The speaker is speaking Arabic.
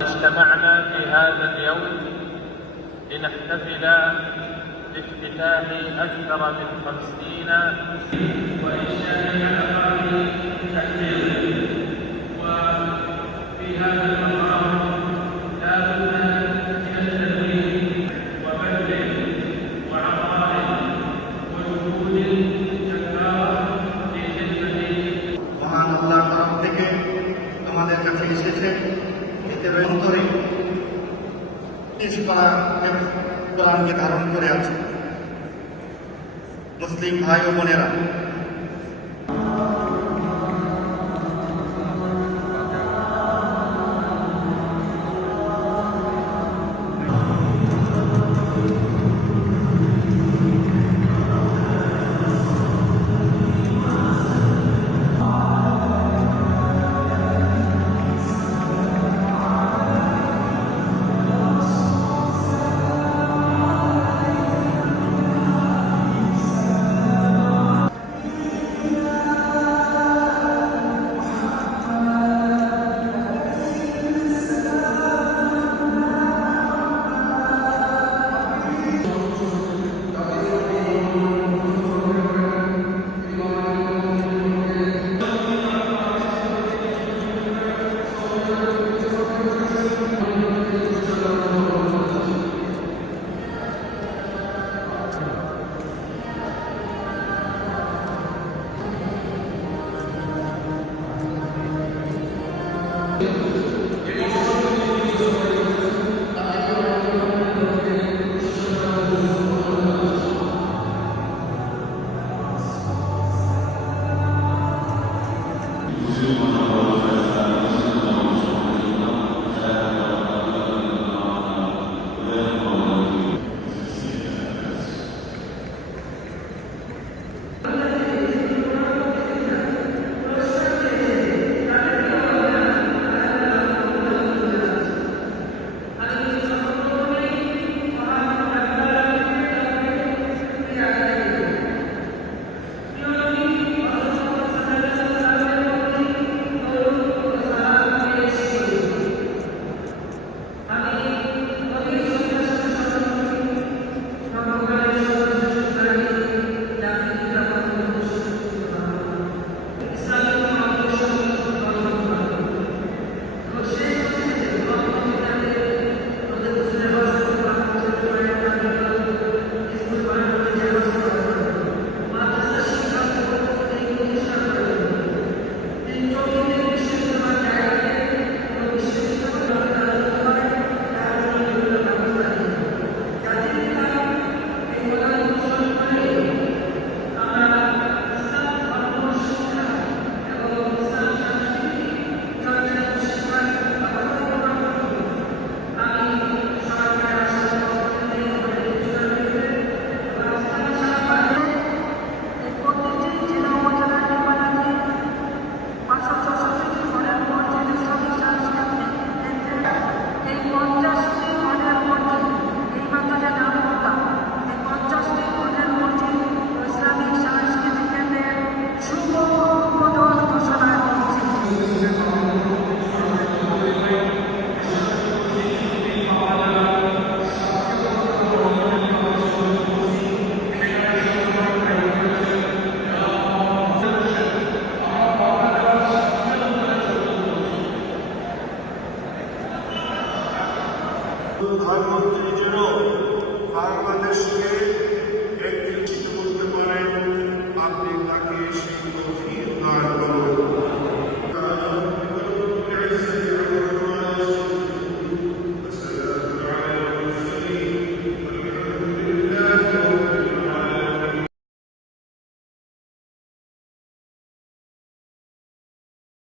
اجتمعنا في هذا اليوم لنحتفل بافتتاح أكثر من خمسين وإنشاء حلقات আমাদের কাছে এসেছে। এতে অন্তরে ধারণ করে আছে। মুসলিম ভাই ও বোনেরা। প্রধানমন্ত্রী যেন বাংলাদেশকে